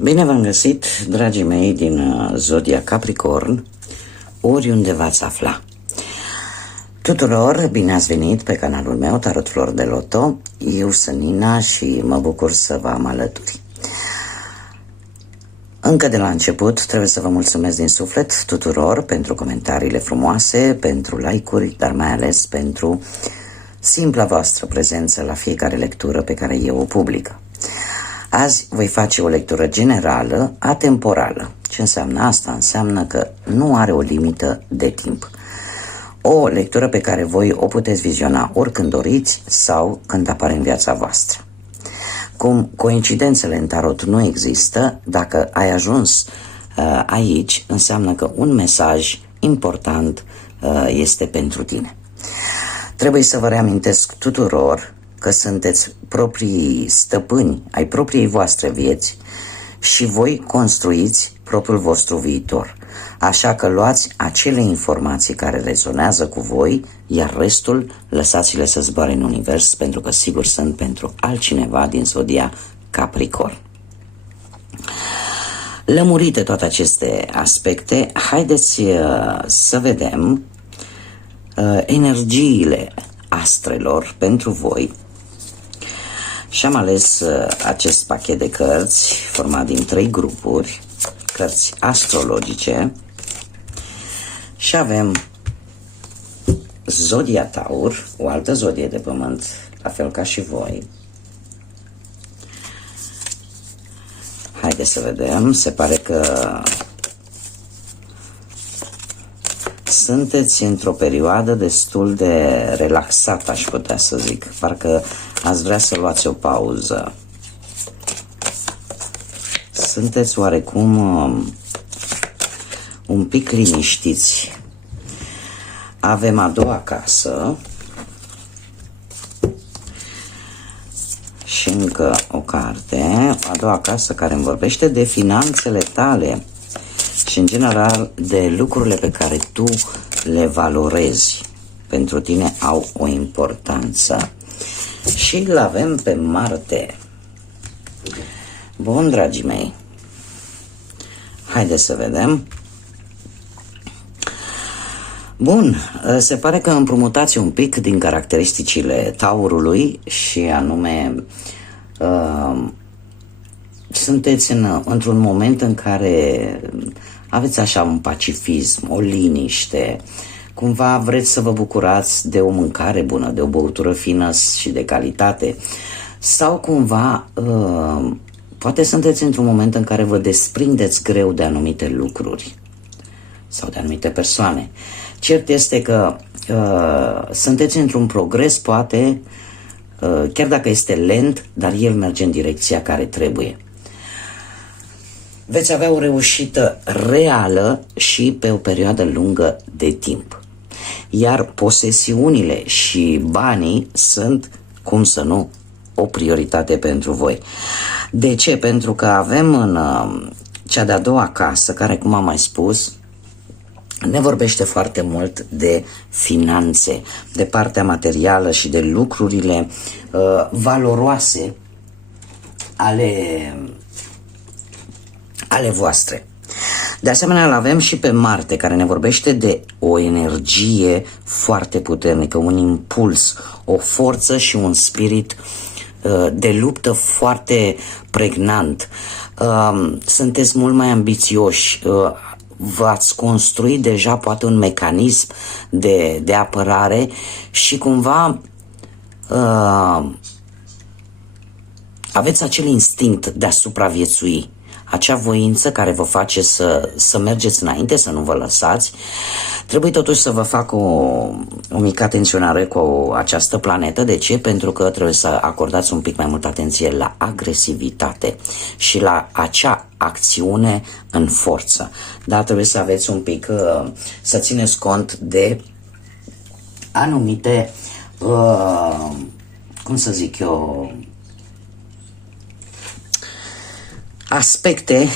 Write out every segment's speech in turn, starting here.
Bine v-am găsit, dragii mei din Zodia Capricorn, oriunde v-ați afla. Tuturor, bine ați venit pe canalul meu, Tarot Flori de Loto. Eu sunt Nina și mă bucur să vă am alături. Încă de la început trebuie să vă mulțumesc din suflet tuturor pentru comentariile frumoase, pentru like-uri, dar mai ales pentru simpla voastră prezență la fiecare lectură pe care eu o public. Azi voi face o lectură generală, atemporală. Ce înseamnă asta? Înseamnă că nu are o limită de timp. O lectură pe care voi o puteți viziona oricând doriți sau când apare în viața voastră. Cum coincidențele în tarot nu există, dacă ai ajuns aici, înseamnă că un mesaj important este pentru tine. Trebuie să vă reamintesc tuturor că sunteți proprii stăpâni ai propriei voastre vieți și voi construiți propriul vostru viitor. Așa că luați acele informații care rezonează cu voi, iar restul lăsați-le să zboare în univers, pentru că sigur sunt pentru altcineva din Zodia Capricorn. Lămurite toate aceste aspecte, haideți să vedem energiile astrelor pentru voi. Și am ales acest pachet de cărți format din 3 grupuri, cărți astrologice, și avem Zodia Taur, o altă zodie de pământ, la fel ca și voi. Haideți să vedem, se pare că sunteți într-o perioadă destul de relaxată, aș putea să zic. Parcă ați vrea să luați o pauză. Sunteți oarecum un pic liniștiți. Avem a doua casă și încă o carte. A doua casă care îmi vorbește de finanțele tale și în general de lucrurile pe care tu le valorezi. Pentru tine au o importanță. Și îl avem pe Marte. Bun, dragii mei, haideți să vedem. Bun, se pare că împrumutați un pic din caracteristicile Taurului și anume sunteți într-un moment în care aveți așa un pacifism, o liniște, cumva vreți să vă bucurați de o mâncare bună, de o băutură fină și de calitate, sau cumva poate sunteți într-un moment în care vă desprindeți greu de anumite lucruri sau de anumite persoane. Cert este că sunteți într-un progres, poate, chiar dacă este lent, dar el merge în direcția care trebuie. Veți avea o reușită reală și pe o perioadă lungă de timp. Iar posesiunile și banii sunt, cum să nu, o prioritate pentru voi. De ce? Pentru că avem în cea de-a doua casă, care, cum am mai spus, ne vorbește foarte mult de finanțe, de partea materială și de lucrurile valoroase ale voastre. De asemenea, îl avem și pe Marte, care ne vorbește de o energie foarte puternică, un impuls, o forță și un spirit de luptă foarte pregnant. Sunteți mult mai ambițioși, v-ați construit deja poate un mecanism de apărare și cumva aveți acel instinct de a supraviețui, acea voință care vă face să mergeți înainte, să nu vă lăsați. Trebuie totuși să vă fac o mică atenționare cu această planetă. De ce? Pentru că trebuie să acordați un pic mai multă atenție la agresivitate și la acea acțiune în forță. Dar trebuie să aveți un pic, să țineți cont de anumite, cum să zic eu, aspecte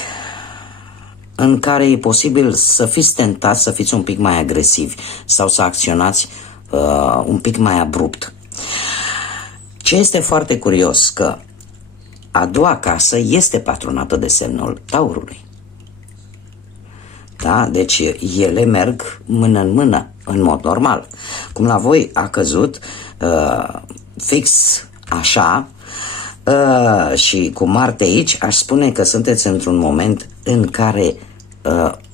în care e posibil să fiți tentați să fiți un pic mai agresivi sau să acționați un pic mai abrupt. Ce este foarte curios, că a doua casă este patronată de semnul Taurului. Da? Deci ele merg mână în mână, în mod normal. Cum la voi a căzut fix așa și cu Marte aici, aș spune că sunteți într-un moment în care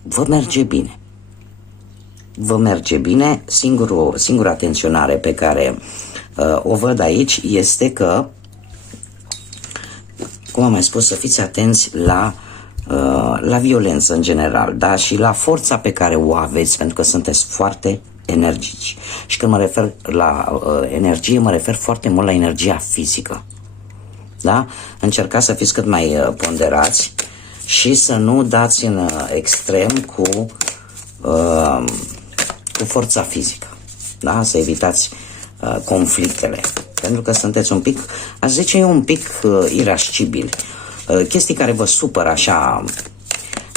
vă merge bine. Vă merge bine. Singura tensionare pe care o văd aici este că, cum am mai spus, să fiți atenți la violență în general, da? Și la forța pe care o aveți, pentru că sunteți foarte energici. Și când mă refer la energie, mă refer foarte mult la energia fizică. Da? Încercați să fiți cât mai ponderați și să nu dați în extrem cu forța fizică. Da? Să evitați conflictele. Pentru că sunteți un pic, aș zice eu, un pic irascibili. Chestii care vă supără așa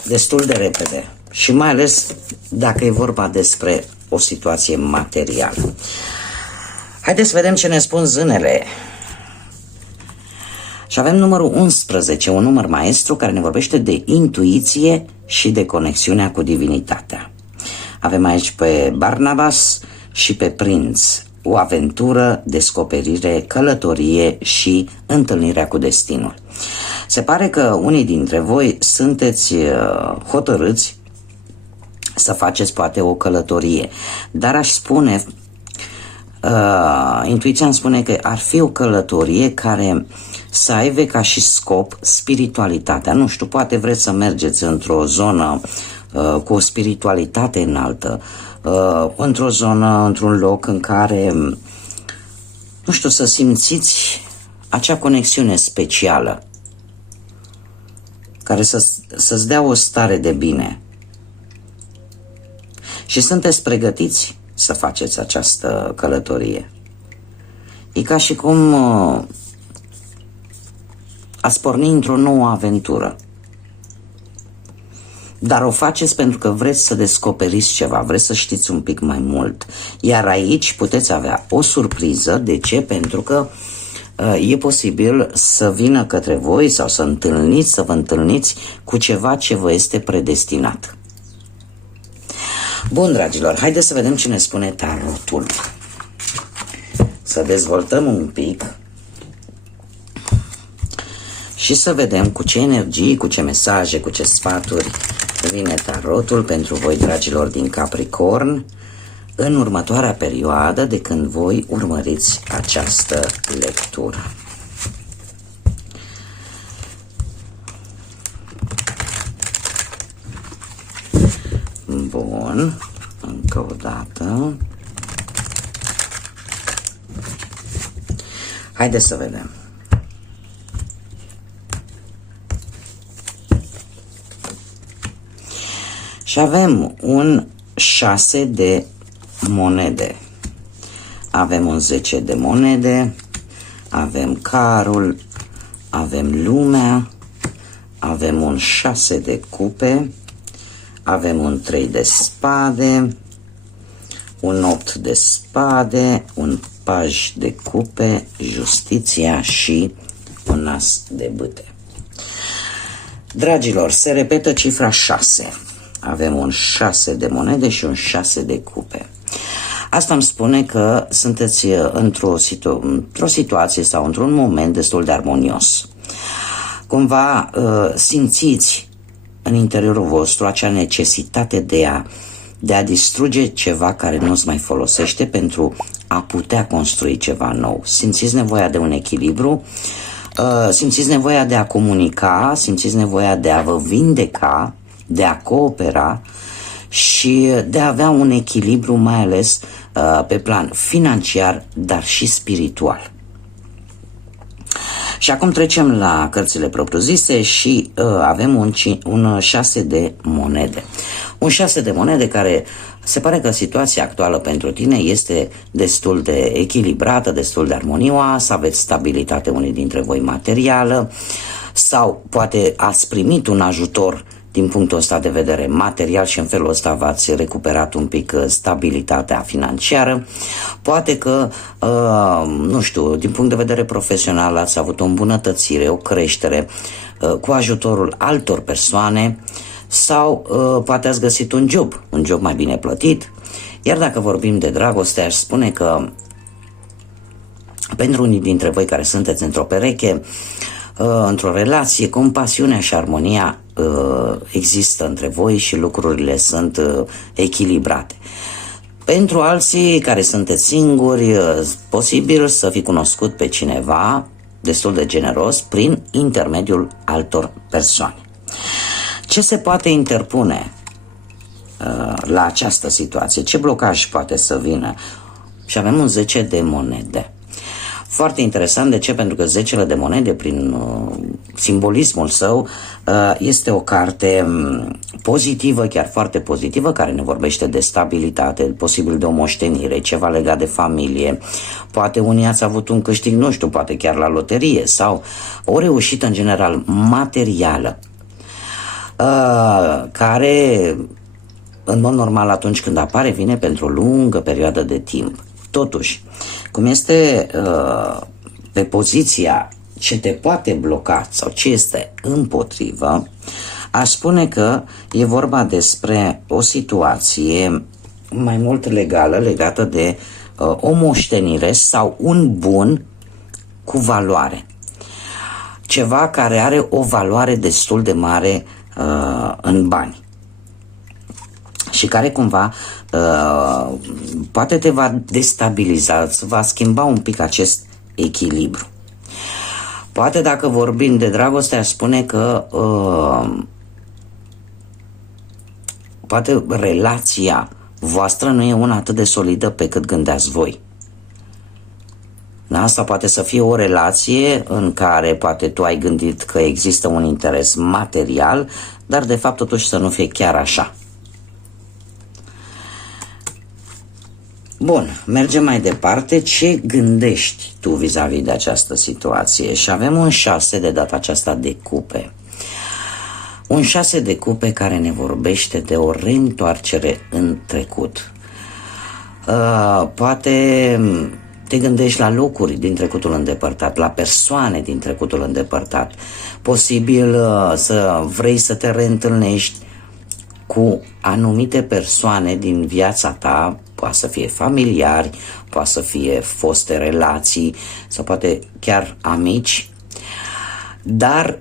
destul de repede. Și mai ales dacă e vorba despre o situație materială. Haideți să vedem ce ne spun zânele. Și avem numărul 11, un număr maestru care ne vorbește de intuiție și de conexiunea cu divinitatea. Avem aici pe Barnabas și pe prinț, o aventură, descoperire, călătorie și întâlnirea cu destinul. Se pare că unii dintre voi sunteți hotărâți să faceți poate o călătorie, dar aș spune, intuiția îmi spune că ar fi o călătorie care să aibă ca și scop spiritualitatea. Nu știu, poate vreți să mergeți într-o zonă cu o spiritualitate înaltă, într-o zonă, într-un loc în care, nu știu, să simțiți acea conexiune specială care să-ți dea o stare de bine. Și sunteți pregătiți să faceți această călătorie. E ca și cum ați porni într-o nouă aventură. Dar o faceți pentru că vreți să descoperiți ceva, vreți să știți un pic mai mult. Iar aici puteți avea o surpriză. De ce? Pentru că e posibil să vină către voi sau să vă întâlniți cu ceva ce vă este predestinat. Bun, dragilor, haideți să vedem ce ne spune tarotul. Să dezvoltăm un pic și să vedem cu ce energii, cu ce mesaje, cu ce sfaturi vine tarotul pentru voi, dragilor din Capricorn, în următoarea perioadă de când voi urmăriți această lectură. Bun, încă o dată. Haideți să vedem. Și avem un 6 de monede. Avem un 10 de monede. Avem carul. Avem lumea. Avem un 6 de cupe. Avem un 3 de spade. Un 8 de spade. Un paj de cupe. Justiția și un as de bâte. Dragilor, se repetă cifra 6. Avem un 6 de monede și un 6 de cupe. Asta îmi spune că sunteți într-o situație sau într-un moment destul de armonios. Cumva simțiți în interiorul vostru acea necesitate de a distruge ceva care nu-ți mai folosește pentru a putea construi ceva nou. Simțiți nevoia de un echilibru, simțiți nevoia de a comunica, simțiți nevoia de a vă vindeca, de a coopera și de a avea un echilibru, mai ales pe plan financiar, dar și spiritual. Și acum trecem la cărțile propriu-zise și avem un 6 de monede. Un 6 de monede care se pare că situația actuală pentru tine este destul de echilibrată, destul de armonioasă, aveți stabilitate unii dintre voi materială sau poate ați primit un ajutor din punctul ăsta de vedere material și în felul ăsta v-ați recuperat un pic stabilitatea financiară. Poate că, nu știu, din punct de vedere profesional ați avut o îmbunătățire, o creștere cu ajutorul altor persoane sau poate ați găsit un job mai bine plătit. Iar dacă vorbim de dragoste, aș spune că pentru unii dintre voi care sunteți într-o pereche, într-o relație, compasiunea și armonia există între voi și lucrurile sunt echilibrate. Pentru alții care sunteți singuri, posibil să fi cunoscut pe cineva destul de generos prin intermediul altor persoane. Ce se poate interpune la această situație? Ce blocaj poate să vină? Și avem un 10 de monede. Foarte interesant. De ce? Pentru că 10 de monede, prin simbolismul său, este o carte pozitivă, chiar foarte pozitivă, care ne vorbește de stabilitate, posibil de o moștenire, ceva legat de familie. Poate unii ați avut un câștig, nu știu, poate chiar la loterie sau o reușită în general materială, care în mod normal atunci când apare vine pentru o lungă perioadă de timp. Totuși, cum este pe poziția ce te poate bloca sau ce este împotrivă, aș spune că e vorba despre o situație mai mult legală, legată de o moștenire sau un bun cu valoare. Ceva care are o valoare destul de mare în bani și care cumva poate te va destabiliza, îți va schimba un pic acest echilibru. Poate dacă vorbim de dragoste, aș spune că poate relația voastră nu e una atât de solidă pe cât gândeați voi. Asta poate să fie o relație în care poate tu ai gândit că există un interes material, dar de fapt totuși să nu fie chiar așa. Bun, mergem mai departe. Ce gândești tu vis-a-vis de această situație? Și avem un 6 de data aceasta de cupe. Un 6 de cupe care ne vorbește de o reîntoarcere în trecut. Poate te gândești la locuri din trecutul îndepărtat, la persoane din trecutul îndepărtat. Posibil să vrei să te reîntâlnești cu anumite persoane din viața ta, poate să fie familiari, poate să fie foste relații sau poate chiar amici, dar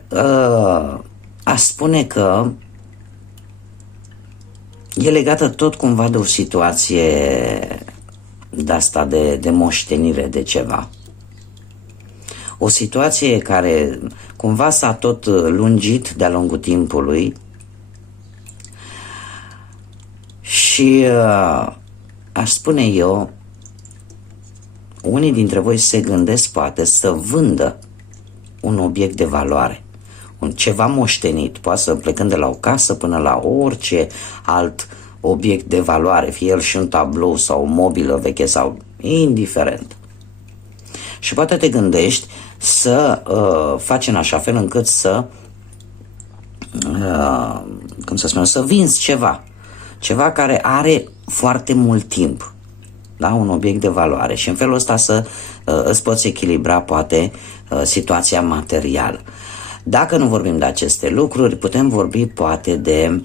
aș spune că e legată tot cumva de o situație de asta de moștenire de ceva. O situație care cumva s-a tot lungit de-a lungul timpului și aș spune eu, unii dintre voi se gândesc poate să vândă un obiect de valoare, un ceva moștenit, poate să plecând de la o casă până la orice alt obiect de valoare, fie el și un tablou sau o mobilă veche sau indiferent. Și poate te gândești să faci în așa fel încât să să vinzi ceva care are foarte mult timp, da? Un obiect de valoare și în felul ăsta să îți poți echilibra poate situația materială. Dacă nu vorbim de aceste lucruri, putem vorbi poate de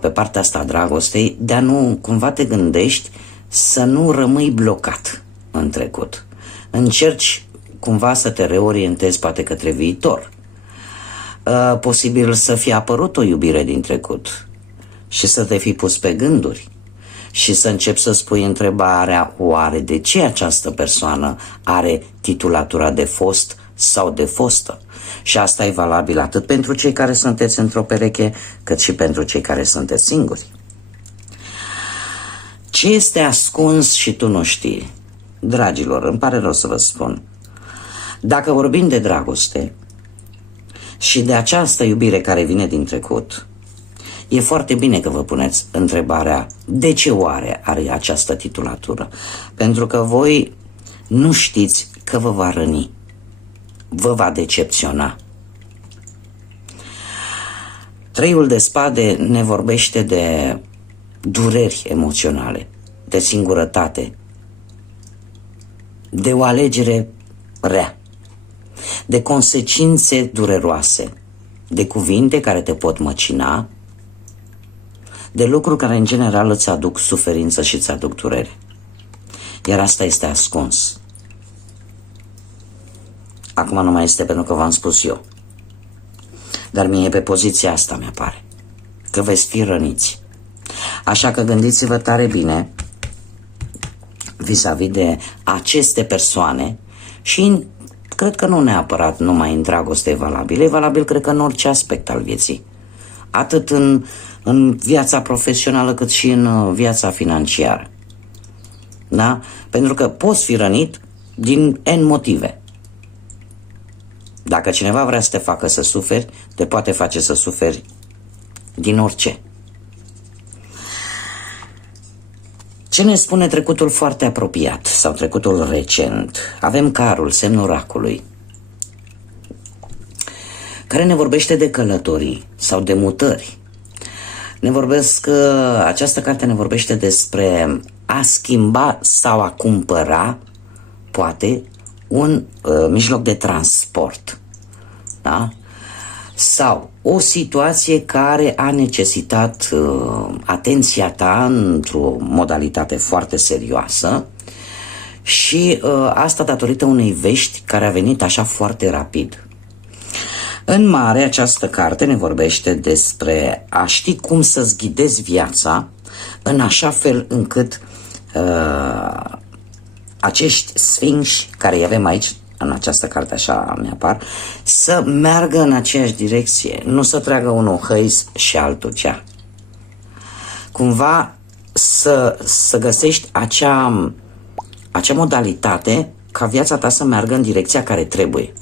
pe partea asta a dragostei, de a nu, cumva te gândești să nu rămâi blocat în trecut. Încerci cumva să te reorientezi poate către viitor. Posibil să fie apărut o iubire din trecut și să te fi pus pe gânduri și să începi să spui întrebarea: oare de ce această persoană are titulatura de fost sau de fostă? Și asta e valabil atât pentru cei care sunteți într-o pereche, cât și pentru cei care sunteți singuri. Ce este ascuns și tu nu știi? Dragilor, îmi pare rău să vă spun, dacă vorbim de dragoste și de această iubire care vine din trecut, e foarte bine că vă puneți întrebarea: de ce oare are această titulatură? Pentru că voi nu știți că vă va răni, vă va decepționa. Treiul de spade ne vorbește de dureri emoționale, de singurătate, de o alegere rea, de consecințe dureroase, de cuvinte care te pot măcina, de lucruri care în general îți aduc suferință și îți aduc durere. Iar asta este ascuns. Acum nu mai este pentru că v-am spus eu. Dar mie pe poziția asta mi-apare că veți fi răniți. Așa că gândiți-vă tare bine vis-a-vis de aceste persoane și cred că nu neapărat numai în dragoste e valabil. E valabil, cred că în orice aspect al vieții. Atât în viața profesională cât și în viața financiară. Da? Pentru că poți fi rănit din N motive. Dacă cineva vrea să te facă să suferi, te poate face să suferi din orice. Ce ne spune trecutul foarte apropiat sau trecutul recent? Avem carul, semnul racului, care ne vorbește de călătorii sau de mutări. Această carte ne vorbește despre a schimba sau a cumpăra, poate, un mijloc de transport. Da? Sau o situație care a necesitat atenția ta într-o modalitate foarte serioasă și asta datorită unei vești care a venit așa foarte rapid. În mare, această carte ne vorbește despre a ști cum să-ți ghidezi viața în așa fel încât acești sfinși care îi avem aici, în această carte așa mi-apar, să meargă în aceeași direcție, nu să tragă unul hăiz și altul cea. Cumva să găsești acea modalitate ca viața ta să meargă în direcția care trebuie.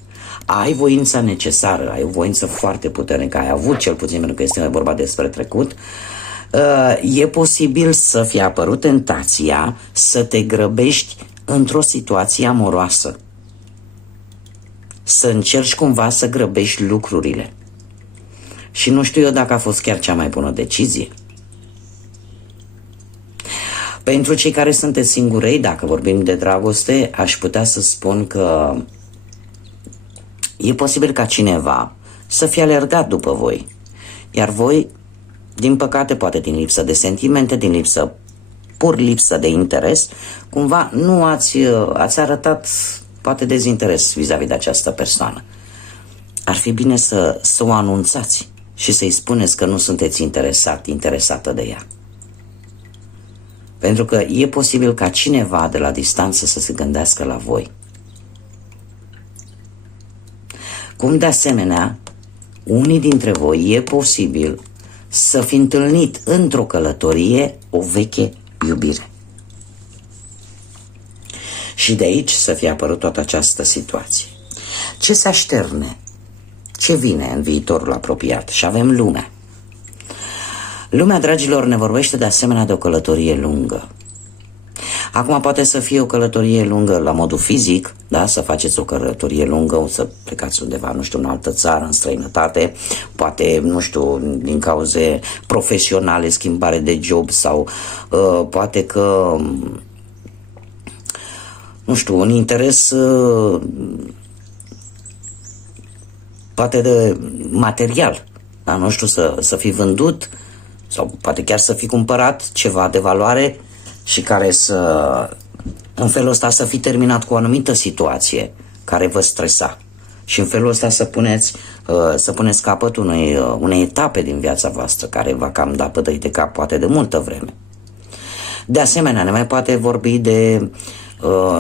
Ai voința necesară, ai o voință foarte puternică, ai avut cel puțin, pentru că este vorba despre trecut, e posibil să fie apărut tentația să te grăbești într-o situație amoroasă. Să încerci cumva să grăbești lucrurile. Și nu știu eu dacă a fost chiar cea mai bună decizie. Pentru cei care sunteți singurei, dacă vorbim de dragoste, aș putea să spun că e posibil ca cineva să fie alergat după voi. Iar voi, din păcate, poate din lipsă de sentimente, din pur lipsă de interes, cumva nu ați arătat poate dezinteres vis-a-vis de această persoană. Ar fi bine să o anunțați și să-i spuneți că nu sunteți interesată de ea. Pentru că e posibil ca cineva de la distanță să se gândească la voi. Cum de asemenea, unii dintre voi e posibil să fi întâlnit într-o călătorie o veche iubire. Și de aici să fie apărut toată această situație. Ce se așterne? Ce vine în viitorul apropiat? Și avem lumea. Lumea, dragilor, ne vorbește de asemenea de o călătorie lungă. Acum poate să fie o călătorie lungă la modul fizic, da? Să faceți o călătorie lungă, o să plecați undeva, nu știu, în altă țară, în străinătate, poate, nu știu, din cauze profesionale, schimbare de job sau poate că, nu știu, un interes poate de material, da? Nu știu, să fi vândut sau poate chiar să fi cumpărat ceva de valoare și care în felul ăsta să fi terminat cu o anumită situație care vă stresa și în felul ăsta să puneți capăt unei etape din viața voastră care va cam da pădăi de cap poate de multă vreme. De asemenea, ne mai poate vorbi de,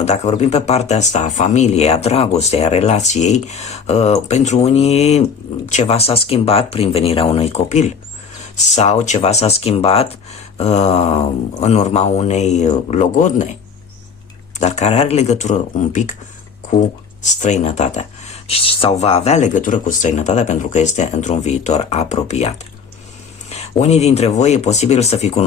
dacă vorbim pe partea asta a familiei, a dragostei, a relației, pentru unii ceva s-a schimbat prin venirea unui copil sau ceva s-a schimbat în urma unei logodne, dar care are legătură un pic cu străinătatea sau va avea legătură cu străinătatea pentru că este într-un viitor apropiat. Unii dintre voi e posibil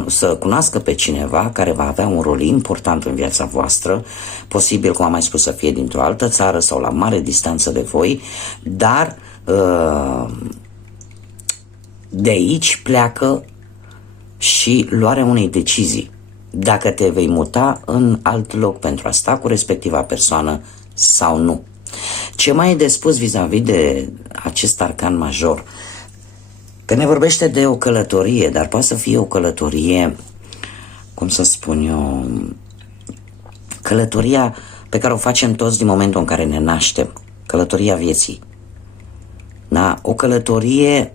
să cunoască pe cineva care va avea un rol important în viața voastră, posibil, cum am mai spus, să fie dintr-o altă țară sau la mare distanță de voi, dar De aici pleacă și luarea unei decizii. Dacă te vei muta în alt loc pentru a sta cu respectiva persoană sau nu. Ce mai e de spus vis-a-vis de acest arcan major? Că ne vorbește de o călătorie, dar poate să fie o călătorie, cum să spun eu, călătoria pe care o facem toți din momentul în care ne naștem, călătoria vieții. Da? O călătorie,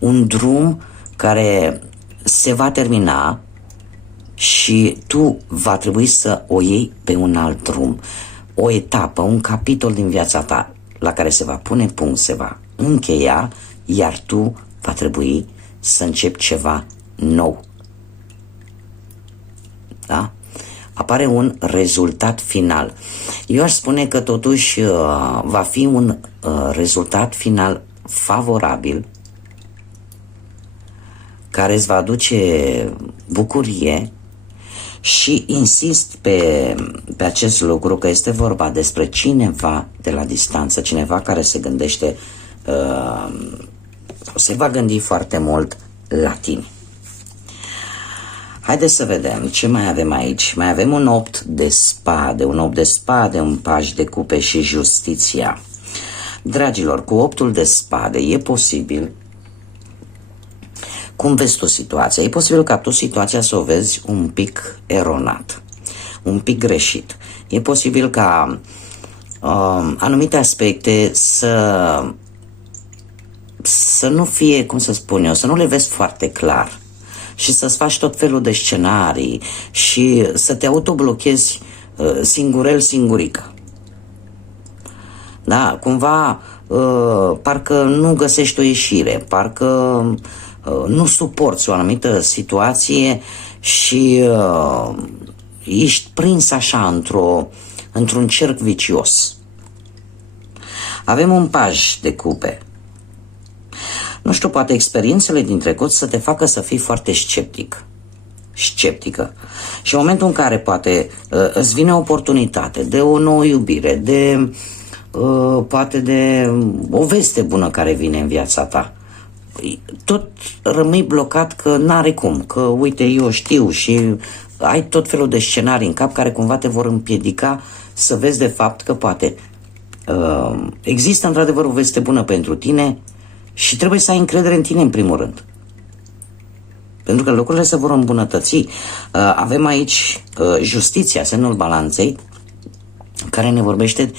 un drum care se va termina și tu va trebui să o iei pe un alt drum. O etapă, un capitol din viața ta la care se va pune punct, se va încheia, iar tu va trebui să începi ceva nou. Da? Apare un rezultat final. Eu aș spune că totuși va fi un rezultat final favorabil, care îți va aduce bucurie și insist pe acest lucru, că este vorba despre cineva de la distanță, cineva care se gândește, se va gândi foarte mult la tine. Haideți să vedem ce mai avem aici. Mai avem un 8 de spade, un paj de cupe și justiția. Dragilor, cu 8-ul de spade e posibil, cum vezi tu situația? E posibil ca tu situația să o vezi un pic eronat, un pic greșit. E posibil ca anumite aspecte să nu fie, cum să spun eu, să nu le vezi foarte clar și să-ți faci tot felul de scenarii și să te autoblochezi singurel, singurică. Da? Cumva parcă nu găsești o ieșire, parcă nu suporți o anumită situație și ești prins așa într-un cerc vicios. Avem un paj de cupe. Nu știu, poate experiențele din trecut să te facă să fii foarte sceptică. Și în momentul în care poate îți vine o oportunitate de o nouă iubire, poate de o veste bună care vine în viața ta, tot rămâi blocat că n-are cum, că uite, eu știu, și ai tot felul de scenarii în cap care cumva te vor împiedica să vezi de fapt că poate există într-adevăr o veste bună pentru tine și trebuie să ai încredere în tine în primul rând. Pentru că lucrurile se vor îmbunătăți. Avem aici justiția, semnul balanței, care ne vorbește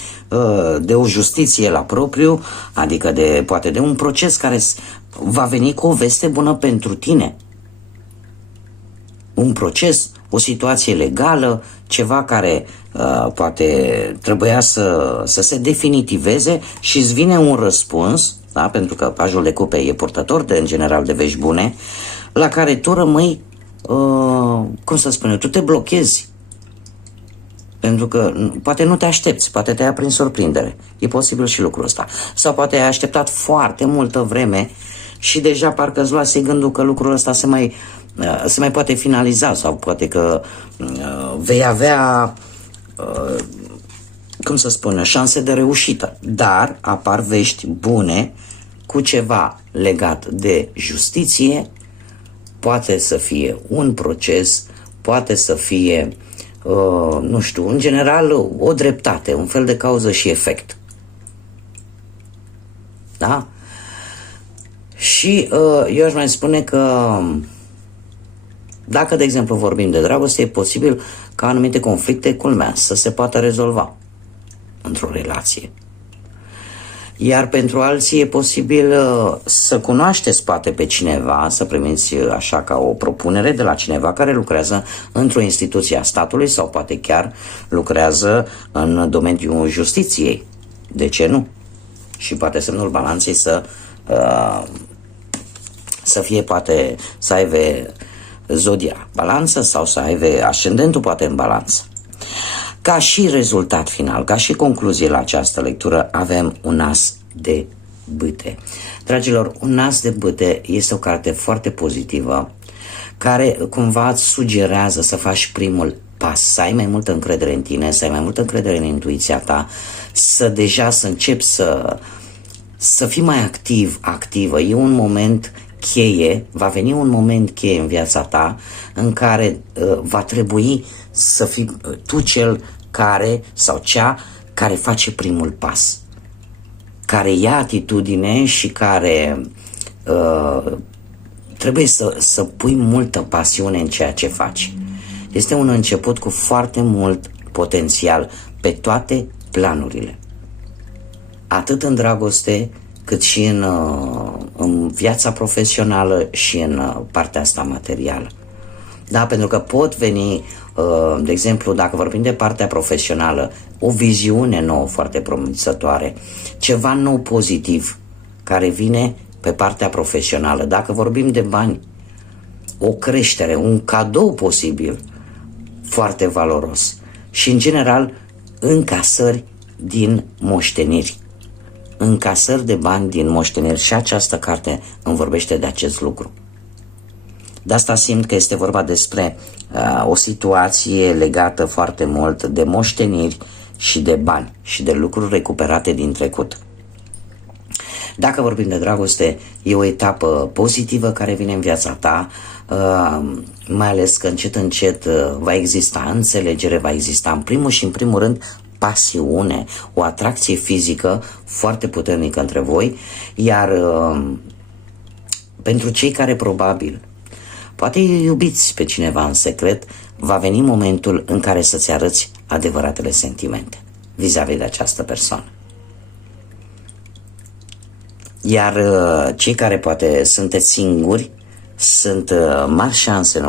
de o justiție la propriu, adică poate de un proces care va veni cu o veste bună pentru tine. Un proces, o situație legală, ceva care poate trebuia să se definitiveze și îți vine un răspuns, da? Pentru că pajul de cupe e purtător în general de vești bune, la care tu rămâi, cum să spun eu, tu te blochezi. Pentru că poate nu te aștepți, poate te-ai prin surprindere. E posibil și lucrul ăsta. Sau poate ai așteptat foarte multă vreme și deja parcă îți luase gândul că lucrul ăsta se mai poate finaliza, sau poate că vei avea, cum să spun, șanse de reușită. Dar apar vești bune cu ceva legat de justiție. Poate să fie un proces, poate să fie, nu știu, în general o dreptate, un fel de cauză și efect. Da? Și eu aș mai spune că dacă, de exemplu, vorbim de dragoste, e posibil ca anumite conflicte, culmea, să se poată rezolva într-o relație. Iar pentru alții e posibil să cunoașteți poate pe cineva, să primiți așa ca o propunere de la cineva care lucrează într-o instituție a statului sau poate chiar lucrează în domeniul justiției. De ce nu? Și poate semnul balanței să fie, poate, să aibă zodia balanță sau să aibă ascendentul poate în balanță. Ca și rezultat final, ca și concluzie la această lectură, avem un as de bâte. Dragilor, un as de bâte este o carte foarte pozitivă, care cumva îți sugerează să faci primul pas, să ai mai multă încredere în tine, să ai mai multă încredere în intuiția ta, să începi să fii mai activă. E un moment cheie, va veni un moment cheie în viața ta în care va trebui să fii tu cel care sau cea care face primul pas, care ia atitudine și care trebuie să pui multă pasiune în ceea ce faci. Este un început cu foarte mult potențial pe toate planurile. Atât în dragoste, cât și în viața profesională și în partea asta materială. Da, pentru că pot veni, de exemplu, dacă vorbim de partea profesională, o viziune nouă foarte promițătoare, ceva nou pozitiv care vine pe partea profesională. Dacă vorbim de bani, o creștere, un cadou posibil foarte valoros și, în general, încasări din moșteniri. Încasări de bani din moșteniri și această carte îmi vorbește de acest lucru. De asta simt că este vorba despre o situație legată foarte mult de moșteniri și de bani și de lucruri recuperate din trecut. Dacă vorbim de dragoste, e o etapă pozitivă care vine în viața ta, mai ales că încet, încet va exista înțelegere, va exista în primul și în primul rând pasiune, o atracție fizică foarte puternică între voi, iar pentru cei care probabil poate iubiți pe cineva în secret, va veni momentul în care să-ți arăți adevăratele sentimente vis-a-vis de această persoană. Iar cei care poate sunteți singuri, sunt mari șanse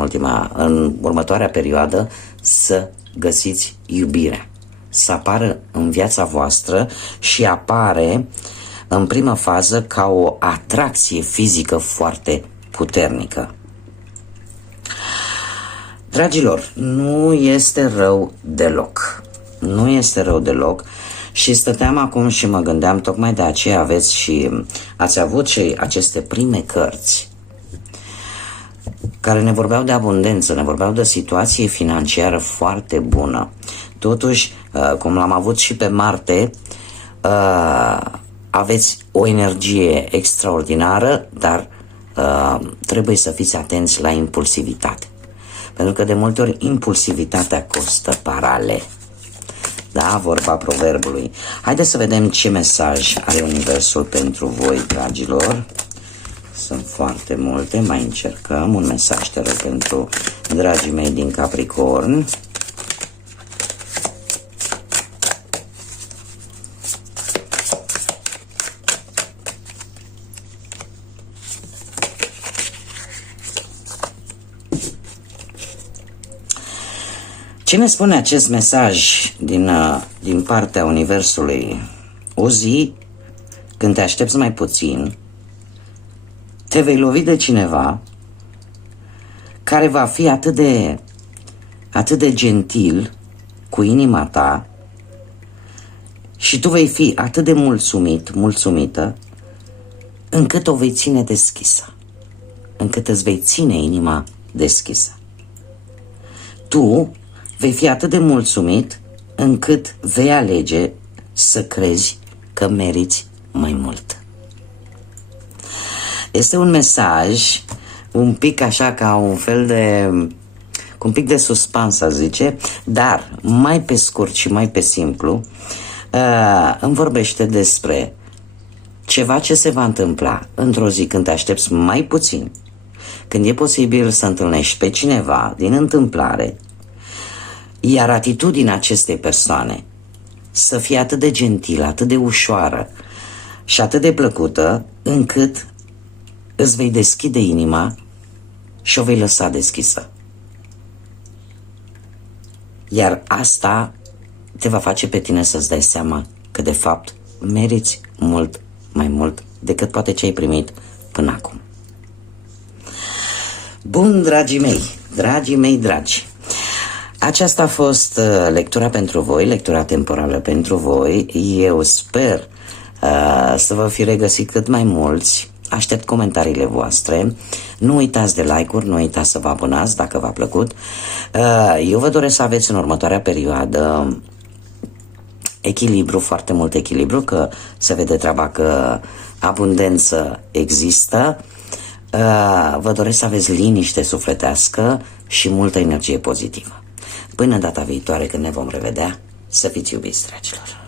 în următoarea perioadă să găsiți iubirea, să apară în viața voastră și apare în prima fază ca o atracție fizică foarte puternică. Dragilor, nu este rău deloc. Nu este rău deloc. Și stăteam acum și mă gândeam, tocmai de aceea ați avut și aceste prime cărți care ne vorbeau de abundență, ne vorbeau de situație financiară foarte bună. Totuși, cum l-am avut și pe Marte, aveți o energie extraordinară, dar trebuie să fiți atenți la impulsivitate. Pentru că de multe ori impulsivitatea costă parale. Da, vorba proverbului. Haideți să vedem ce mesaj are Universul pentru voi, dragilor. Sunt foarte multe, mai încercăm. Un mesaj, te rog, pentru dragii mei din Capricorn. Ce ne spune acest mesaj din partea Universului? O zi, când te aștepți mai puțin, te vei lovi de cineva care va fi atât de gentil cu inima ta și tu vei fi atât de mulțumită, încât o vei ține deschisă, încât îți vei ține inima deschisă. Tu vei fi atât de mulțumit încât vei alege să crezi că meriți mai mult. Este un mesaj un pic așa ca un fel de, cu un pic de suspans, să zice, dar mai pe scurt și mai pe simplu îmi vorbește despre ceva ce se va întâmpla într-o zi când te aștepți mai puțin, când e posibil să întâlnești pe cineva din întâmplare, iar atitudinea acestei persoane să fie atât de gentilă, atât de ușoară și atât de plăcută, încât îți vei deschide inima și o vei lăsa deschisă. Iar asta te va face pe tine să-ți dai seama că de fapt meriți mult mai mult decât poate ce ai primit până acum. Bun, dragii mei dragi, aceasta a fost lectura pentru voi, lectura temporală pentru voi. Eu sper să vă fi regăsit cât mai mulți. Aștept comentariile voastre. Nu uitați de like-uri, nu uitați să vă abonați dacă v-a plăcut. Eu vă doresc să aveți în următoarea perioadă echilibru, foarte mult echilibru, că se vede treaba că abundență există. Vă doresc să aveți liniște sufletească și multă energie pozitivă. Până data viitoare când ne vom revedea, să fiți iubiți, dragilor!